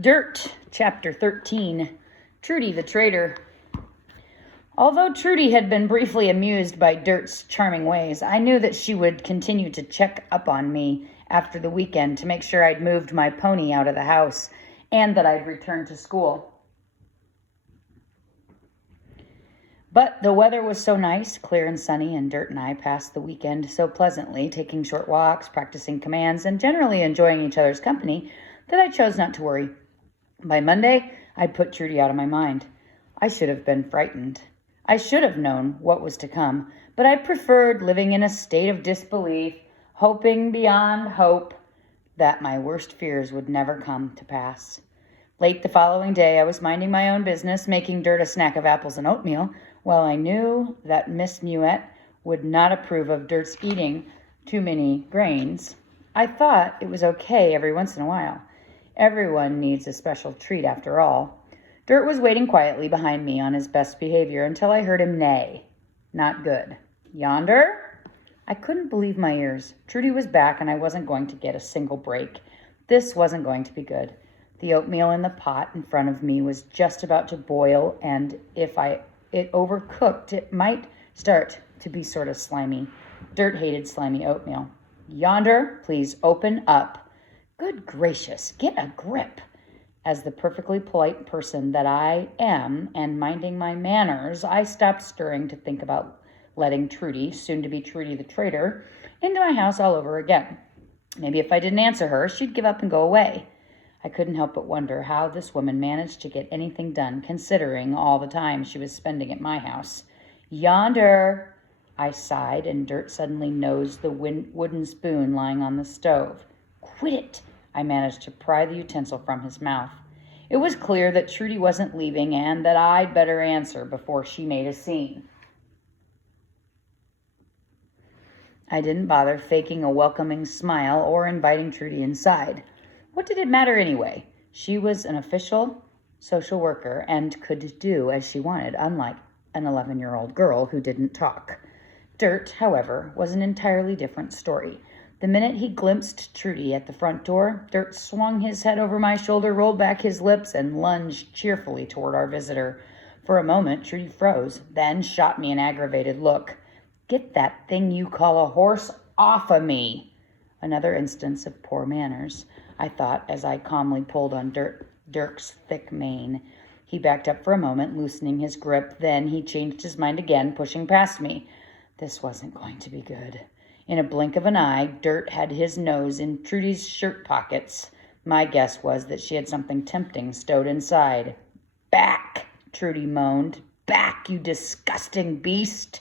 Dirt, Chapter 13, Trudy the Traitor. Although Trudy had been briefly amused by Dirt's charming ways, I knew that she would continue to check up on me after the weekend to make sure I'd moved my pony out of the house and that I'd returned to school. But the weather was so nice, clear and sunny, and Dirt and I passed the weekend so pleasantly, taking short walks, practicing commands, and generally enjoying each other's company, that I chose not to worry. By Monday, I'd put Trudy out of my mind. I should have been frightened. I should have known what was to come, but I preferred living in a state of disbelief, hoping beyond hope that my worst fears would never come to pass. Late the following day, I was minding my own business, making Dirt a snack of apples and oatmeal, while I knew that Miss Muette would not approve of Dirt's eating too many grains. I thought it was okay every once in a while. Everyone needs a special treat after all. Dirt was waiting quietly behind me on his best behavior until I heard him neigh. Not good. Yonder? I couldn't believe my ears. Trudy was back and I wasn't going to get a single break. This wasn't going to be good. The oatmeal in the pot in front of me was just about to boil, and if it overcooked, it might start to be sort of slimy. Dirt hated slimy oatmeal. Yonder, please open up. Good gracious, get a grip. As the perfectly polite person that I am and minding my manners, I stopped stirring to think about letting Trudy, soon to be Trudy the Traitor, into my house all over again. Maybe if I didn't answer her, she'd give up and go away. I couldn't help but wonder how this woman managed to get anything done, considering all the time she was spending at my house. Yonder, I sighed, and Dirt suddenly nosed the wooden spoon lying on the stove. Quit it! I managed to pry the utensil from his mouth. It was clear that Trudy wasn't leaving and that I'd better answer before she made a scene. I didn't bother faking a welcoming smile or inviting Trudy inside. What did it matter anyway? She was an official social worker and could do as she wanted, unlike an 11-year-old girl who didn't talk. Dirt, however, was an entirely different story. The minute he glimpsed Trudy at the front door, Dirt swung his head over my shoulder, rolled back his lips, and lunged cheerfully toward our visitor. For a moment, Trudy froze, then shot me an aggravated look. Get that thing you call a horse off of me. Another instance of poor manners, I thought, as I calmly pulled on Dirk's thick mane. He backed up for a moment, loosening his grip. Then he changed his mind again, pushing past me. This wasn't going to be good. In a blink of an eye, Dirt had his nose in Trudy's shirt pockets. My guess was that she had something tempting stowed inside. Back, Trudy moaned. Back, you disgusting beast.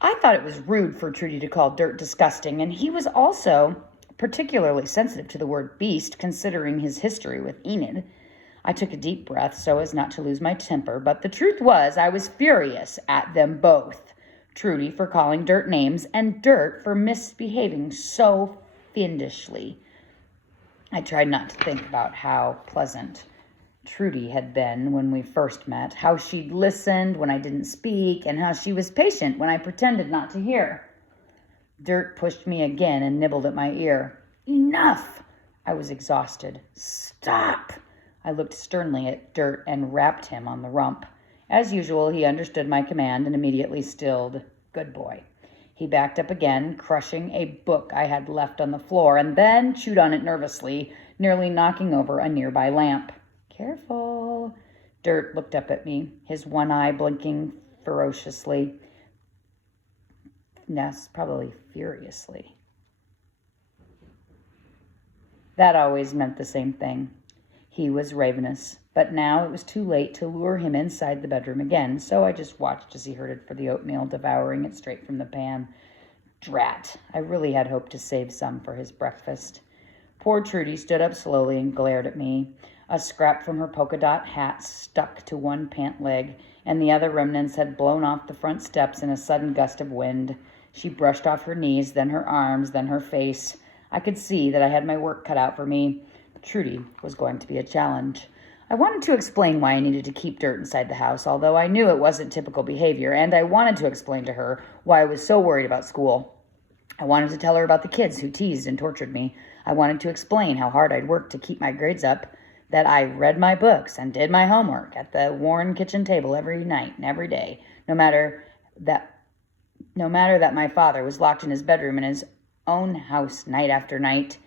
I thought it was rude for Trudy to call Dirt disgusting, and he was also particularly sensitive to the word beast, considering his history with Enid. I took a deep breath so as not to lose my temper, but the truth was I was furious at them both. Trudy for calling Dirt names, and Dirt for misbehaving so fiendishly. I tried not to think about how pleasant Trudy had been when we first met, how she'd listened when I didn't speak, and how she was patient when I pretended not to hear. Dirt pushed me again and nibbled at my ear. Enough! I was exhausted. Stop! I looked sternly at Dirt and rapped him on the rump. As usual, he understood my command and immediately stilled. Good boy. He backed up again, crushing a book I had left on the floor, and then chewed on it nervously, nearly knocking over a nearby lamp. Careful. Dirt looked up at me, his one eye blinking ferociously. Yes, probably furiously. That always meant the same thing. He was ravenous, but now it was too late to lure him inside the bedroom again, so I just watched as he herded for the oatmeal, devouring it straight from the pan. Drat, I really had hoped to save some for his breakfast. Poor Trudy stood up slowly and glared at me. A scrap from her polka dot hat stuck to one pant leg, and the other remnants had blown off the front steps in a sudden gust of wind. She brushed off her knees, then her arms, then her face. I could see that I had my work cut out for me. Trudy was going to be a challenge. I wanted to explain why I needed to keep Dirt inside the house, although I knew it wasn't typical behavior, and I wanted to explain to her why I was so worried about school. I wanted to tell her about the kids who teased and tortured me. I wanted to explain how hard I'd worked to keep my grades up. that I read my books and did my homework at the worn kitchen table every night and every day, no matter that my father was locked in his bedroom in his own house night after night,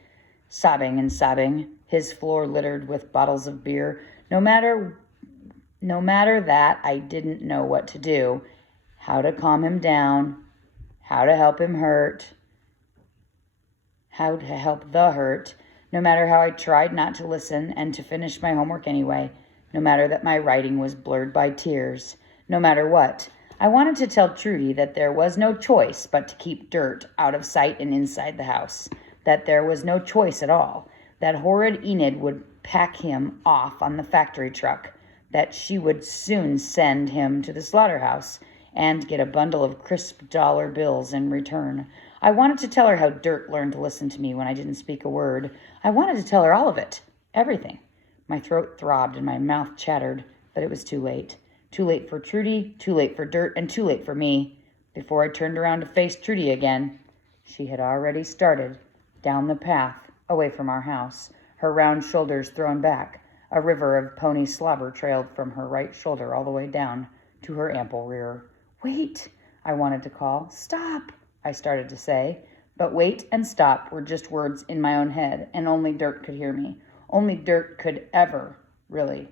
sobbing and sobbing, his floor littered with bottles of beer. No matter that, I didn't know what to do, how to calm him down, how to help him hurt, how to help the hurt, no matter how I tried not to listen and to finish my homework anyway, no matter that my writing was blurred by tears, no matter what. I wanted to tell Trudy that there was no choice but to keep Dirt out of sight and inside the house, that there was no choice at all, that horrid Enid would pack him off on the factory truck, that she would soon send him to the slaughterhouse and get a bundle of crisp dollar bills in return. I wanted to tell her how Dirt learned to listen to me when I didn't speak a word. I wanted to tell her all of it, everything. My throat throbbed and my mouth chattered, but it was too late. Too late for Trudy, too late for Dirt, and too late for me. Before I turned around to face Trudy again, she had already started down the path away from our house, her round shoulders thrown back. A river of pony slobber trailed from her right shoulder all the way down to her ample rear. "Wait," I wanted to call. "Stop," I started to say. But wait and stop were just words in my own head, and only Dirt could hear me. Only Dirt could ever really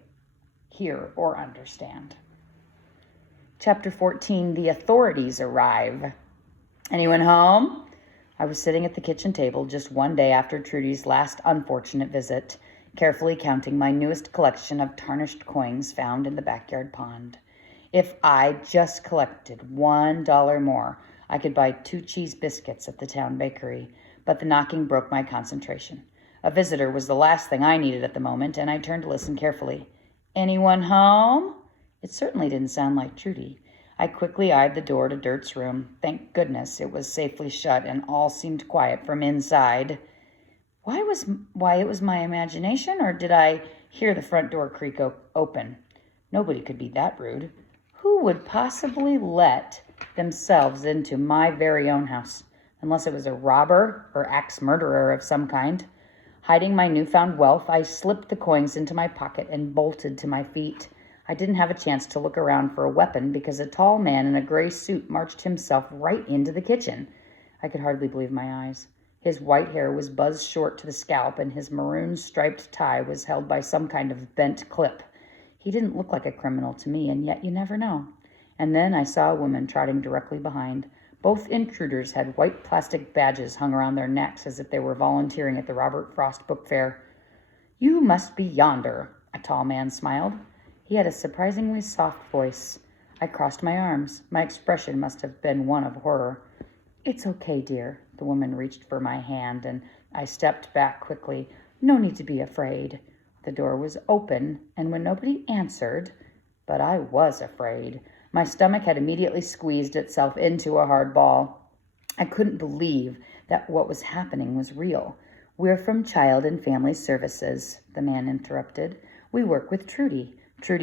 hear or understand. Chapter 14, The Authorities Arrive. Anyone home? I was sitting at the kitchen table just one day after Trudy's last unfortunate visit, carefully counting my newest collection of tarnished coins found in the backyard pond. If I just collected $1 more, I could buy 2 cheese biscuits at the town bakery, but the knocking broke my concentration. A visitor was the last thing I needed at the moment, and I turned to listen carefully. Anyone home? It certainly didn't sound like Trudy. I quickly eyed the door to Dirt's room. Thank goodness it was safely shut and all seemed quiet from inside. Why it was my imagination, or did I hear the front door creak open? Nobody could be that rude. Who would possibly let themselves into my very own house, unless it was a robber or axe murderer of some kind? Hiding my newfound wealth, I slipped the coins into my pocket and bolted to my feet. I didn't have a chance to look around for a weapon because a tall man in a gray suit marched himself right into the kitchen. I could hardly believe my eyes. His white hair was buzzed short to the scalp, and his maroon striped tie was held by some kind of bent clip. He didn't look like a criminal to me, and yet you never know. And then I saw a woman trotting directly behind. Both intruders had white plastic badges hung around their necks as if they were volunteering at the Robert Frost Book Fair. "You must be Yonder," a tall man smiled. He had a surprisingly soft voice. I crossed my arms. My expression must have been one of horror. "It's okay, dear." The woman reached for my hand, and I stepped back quickly. "No need to be afraid." The door was open, and when nobody answered, but I was afraid. My stomach had immediately squeezed itself into a hard ball. I couldn't believe that what was happening was real. "We're from Child and Family Services," the man interrupted. "We work with Trudy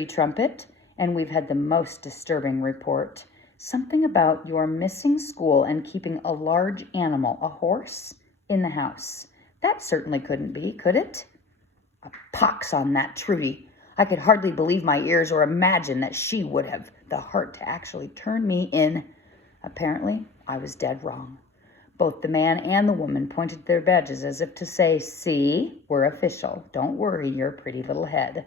Trumpet, and we've had the most disturbing report. Something about your missing school and keeping a large animal, a horse, in the house. That certainly couldn't be, could it?" A pox on that Trudy. I could hardly believe my ears or imagine that she would have the heart to actually turn me in. Apparently, I was dead wrong. Both the man and the woman pointed their badges as if to say, "See, we're official. Don't worry your pretty little head."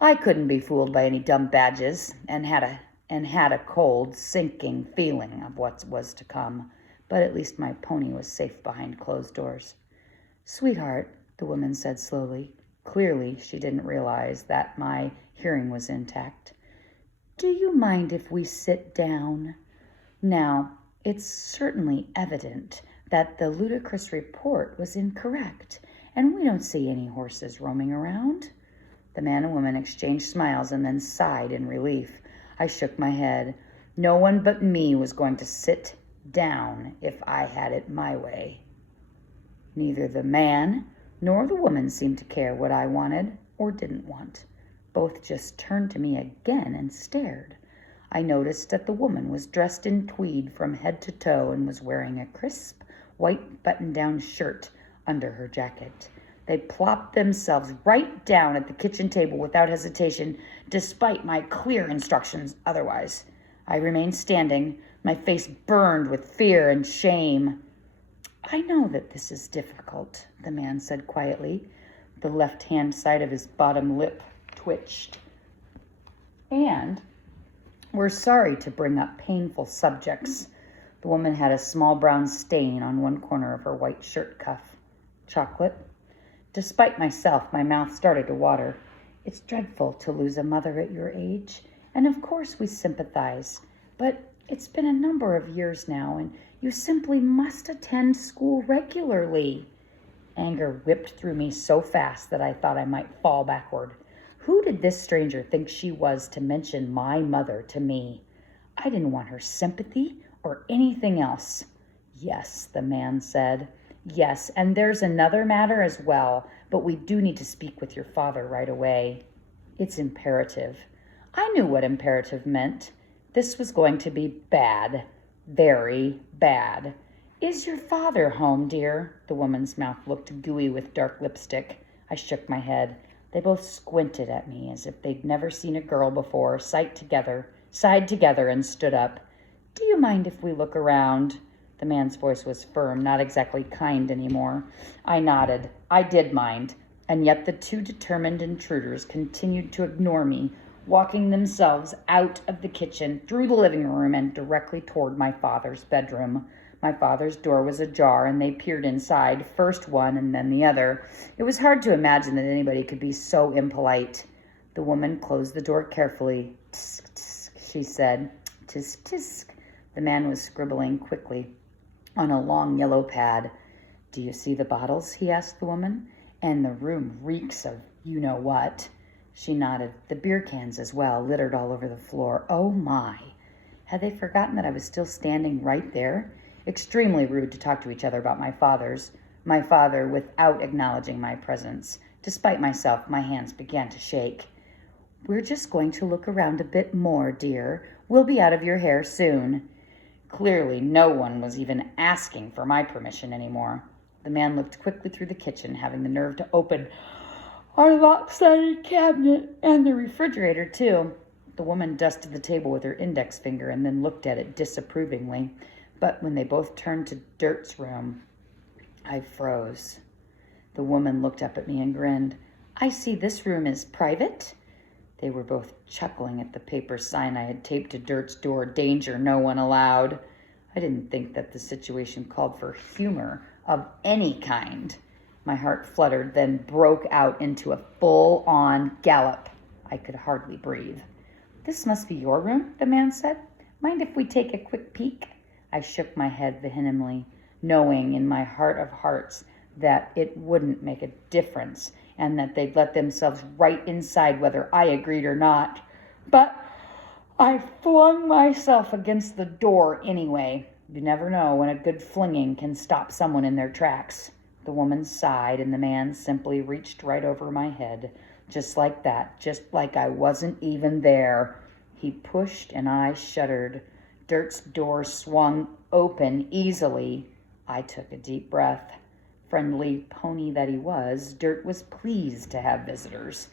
I couldn't be fooled by any dumb badges, and had a cold, sinking feeling of what was to come. But at least my pony was safe behind closed doors. "Sweetheart," the woman said slowly. Clearly, she didn't realize that my hearing was intact. "Do you mind if we sit down? Now, it's certainly evident that the ludicrous report was incorrect, and we don't see any horses roaming around." The man and woman exchanged smiles and then sighed in relief. I shook my head. No one but me was going to sit down if I had it my way. Neither the man nor the woman seemed to care what I wanted or didn't want. Both just turned to me again and stared. I noticed that the woman was dressed in tweed from head to toe and was wearing a crisp, white button-down shirt under her jacket. They plopped themselves right down at the kitchen table without hesitation, despite my clear instructions otherwise. I remained standing, my face burned with fear and shame. "I know that this is difficult," the man said quietly. The left-hand side of his bottom lip twitched. "And we're sorry to bring up painful subjects." The woman had a small brown stain on one corner of her white shirt cuff. "Chocolate?" Despite myself, my mouth started to water. "It's dreadful to lose a mother at your age, and of course we sympathize. But it's been a number of years now, and you simply must attend school regularly." Anger whipped through me so fast that I thought I might fall backward. Who did this stranger think she was to mention my mother to me? I didn't want her sympathy or anything else. "Yes," the man said. "Yes, and there's another matter as well, but we do need to speak with your father right away. It's imperative." I knew what imperative meant. This was going to be bad. Very bad. "Is your father home, dear?" The woman's mouth looked gooey with dark lipstick. I shook my head. They both squinted at me as if they'd never seen a girl before, sighed together, and stood up. "Do you mind if we look around?" The man's voice was firm, not exactly kind anymore. I nodded. I did mind, and yet the two determined intruders continued to ignore me, walking themselves out of the kitchen, through the living room, and directly toward my father's bedroom. My father's door was ajar, and they peered inside, first one and then the other. It was hard to imagine that anybody could be so impolite. The woman closed the door carefully. "Tisk, tisk," she said. "Tisk, tisk." The man was scribbling quickly on a long yellow pad. "Do you see the bottles?" he asked the woman. "And the room reeks of you-know-what." She nodded. "The beer cans as well, littered all over the floor. Oh my!" Had they forgotten that I was still standing right there? Extremely rude to talk to each other about my father without acknowledging my presence. Despite myself, my hands began to shake. "We're just going to look around a bit more, dear. We'll be out of your hair soon." Clearly, no one was even asking for my permission anymore. The man looked quickly through the kitchen, having the nerve to open our lopsided cabinet and the refrigerator, too. The woman dusted the table with her index finger and then looked at it disapprovingly. But when they both turned to Dirt's room, I froze. The woman looked up at me and grinned. "I see this room is private?" They were both chuckling at the paper sign I had taped to Dirt's door, "Danger, no one allowed." I didn't think that the situation called for humor of any kind. My heart fluttered, then broke out into a full-on gallop. I could hardly breathe. "This must be your room," the man said. "Mind if we take a quick peek?" I shook my head vehemently, knowing in my heart of hearts that it wouldn't make a difference and that they'd let themselves right inside whether I agreed or not. But I flung myself against the door anyway. You never know when a good flinging can stop someone in their tracks. The woman sighed and the man simply reached right over my head, just like that, just like I wasn't even there. He pushed and I shuddered. Dirt's door swung open easily. I took a deep breath. Friendly pony that he was, Dirt was pleased to have visitors.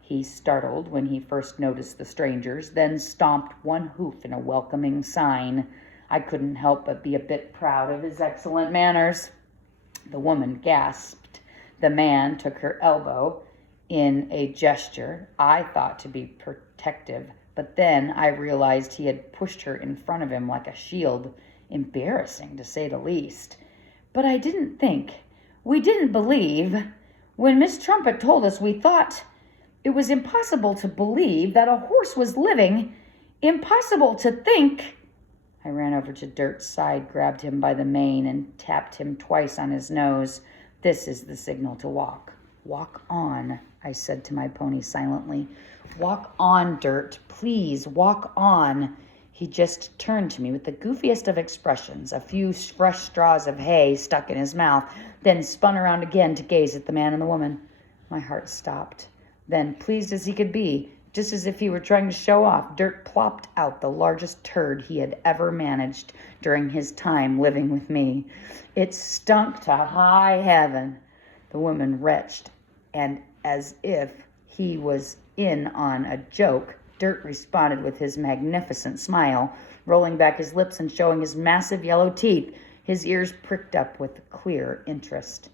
He startled when he first noticed the strangers, then stomped one hoof in a welcoming sign. I couldn't help but be a bit proud of his excellent manners. The woman gasped. The man took her elbow in a gesture I thought to be protective, but then I realized he had pushed her in front of him like a shield. Embarrassing, to say the least. But we didn't believe. When Miss Trumpet told us, we thought it was impossible to believe that a horse was living. Impossible to think. I ran over to Dirt's side, grabbed him by the mane, and tapped him twice on his nose. "This is the signal to walk." "Walk on," I said to my pony silently. "Walk on, Dirt. Please, walk on." He just turned to me with the goofiest of expressions, a few fresh straws of hay stuck in his mouth, then spun around again to gaze at the man and the woman. My heart stopped. Then, pleased as he could be, just as if he were trying to show off, Dirt plopped out the largest turd he had ever managed during his time living with me. It stunk to high heaven. The woman retched, and as if he was in on a joke, Dirt responded with his magnificent smile, rolling back his lips and showing his massive yellow teeth. His ears pricked up with clear interest.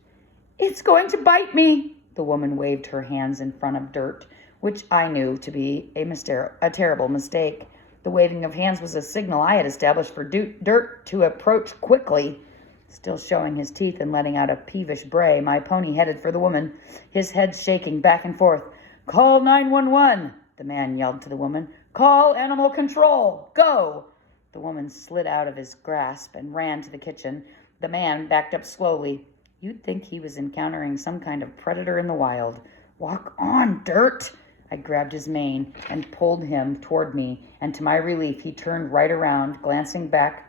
"It's going to bite me!" The woman waved her hands in front of Dirt, which I knew to be a terrible mistake. The waving of hands was a signal I had established for Dirt to approach quickly. Still showing his teeth and letting out a peevish bray, my pony headed for the woman, his head shaking back and forth. "Call 911!" the man yelled to the woman. "Call animal control! Go!" The woman slid out of his grasp and ran to the kitchen. The man backed up slowly. You'd think he was encountering some kind of predator in the wild. "Walk on, Dirt!" I grabbed his mane and pulled him toward me, and to my relief, he turned right around, glancing back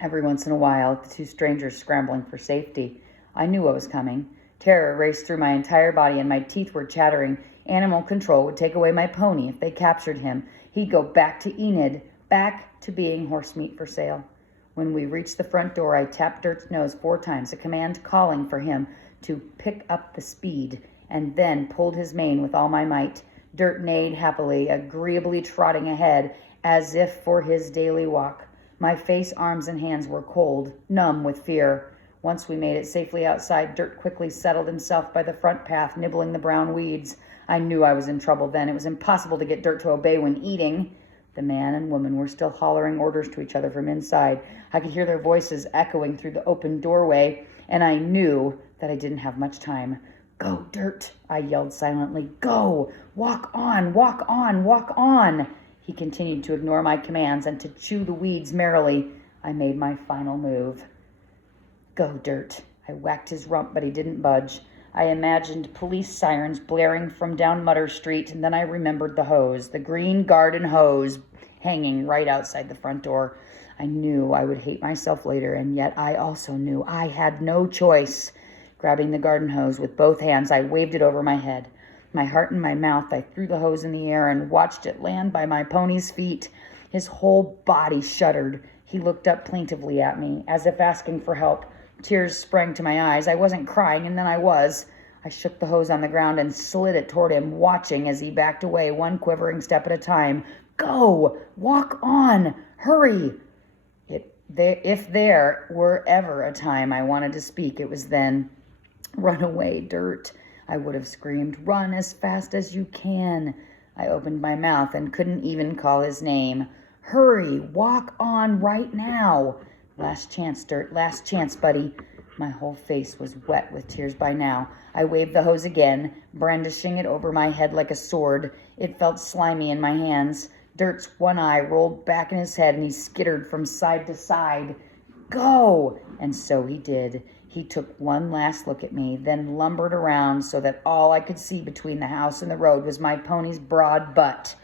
every once in a while at the two strangers scrambling for safety. I knew what was coming. Terror raced through my entire body, and my teeth were chattering. Animal control would take away my pony if they captured him. He'd go back to Enid, back to being horse meat for sale. When we reached the front door, I tapped Dirt's nose 4 times, a command calling for him to pick up the speed, and then pulled his mane with all my might. Dirt neighed happily, agreeably trotting ahead, as if for his daily walk. My face, arms, and hands were cold, numb with fear. Once we made it safely outside, Dirt quickly settled himself by the front path, nibbling the brown weeds. I knew I was in trouble then. It was impossible to get Dirt to obey when eating. The man and woman were still hollering orders to each other from inside. I could hear their voices echoing through the open doorway, and I knew that I didn't have much time. "Go, Dirt," I yelled silently. "Go! Walk on, walk on, walk on!" He continued to ignore my commands and to chew the weeds merrily. I made my final move. "Go, Dirt." I whacked his rump, but he didn't budge. I imagined police sirens blaring from down Mutter Street, and then I remembered the hose, the green garden hose, hanging right outside the front door. I knew I would hate myself later, and yet I also knew I had no choice. Grabbing the garden hose with both hands, I waved it over my head. My heart in my mouth, I threw the hose in the air and watched it land by my pony's feet. His whole body shuddered. He looked up plaintively at me, as if asking for help. Tears sprang to my eyes. I wasn't crying, and then I was. I shook the hose on the ground and slid it toward him, watching as he backed away, one quivering step at a time. "Go! Walk on! Hurry!" If there were ever a time I wanted to speak, it was then. "Run away, Dirt," I would have screamed. "Run as fast as you can." I opened my mouth and couldn't even call his name. "Hurry! Walk on right now!" "Last chance, Dirt. Last chance, buddy." My whole face was wet with tears by now. I waved the hose again, brandishing it over my head like a sword. It felt slimy in my hands. Dirt's one eye rolled back in his head, and he skittered from side to side. "Go!" And so he did. He took one last look at me, then lumbered around so that all I could see between the house and the road was my pony's broad butt.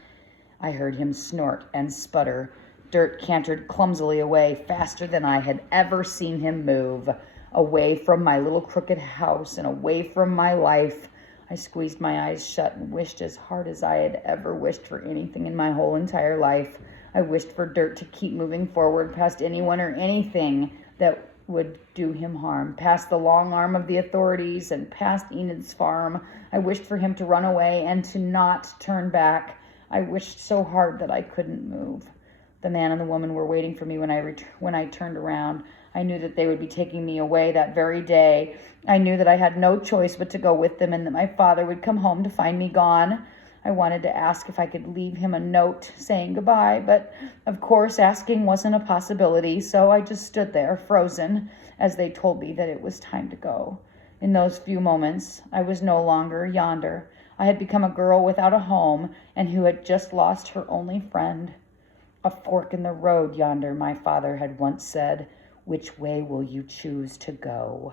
I heard him snort and sputter. Dirt cantered clumsily away, faster than I had ever seen him move. Away from my little crooked house and away from my life. I squeezed my eyes shut and wished as hard as I had ever wished for anything in my whole entire life. I wished for Dirt to keep moving forward past anyone or anything that would do him harm, past the long arm of the authorities and past Enid's farm. I wished for him to run away and to not turn back. I wished so hard that I couldn't move. The man and the woman were waiting for me when I turned around. I knew that they would be taking me away that very day. I knew that I had no choice but to go with them, and that my father would come home to find me gone. I wanted to ask if I could leave him a note saying goodbye, but of course asking wasn't a possibility, so I just stood there, frozen, as they told me that it was time to go. In those few moments, I was no longer Yonder. I had become a girl without a home, and who had just lost her only friend. "A fork in the road, Yonder," my father had once said. "Which way will you choose to go?"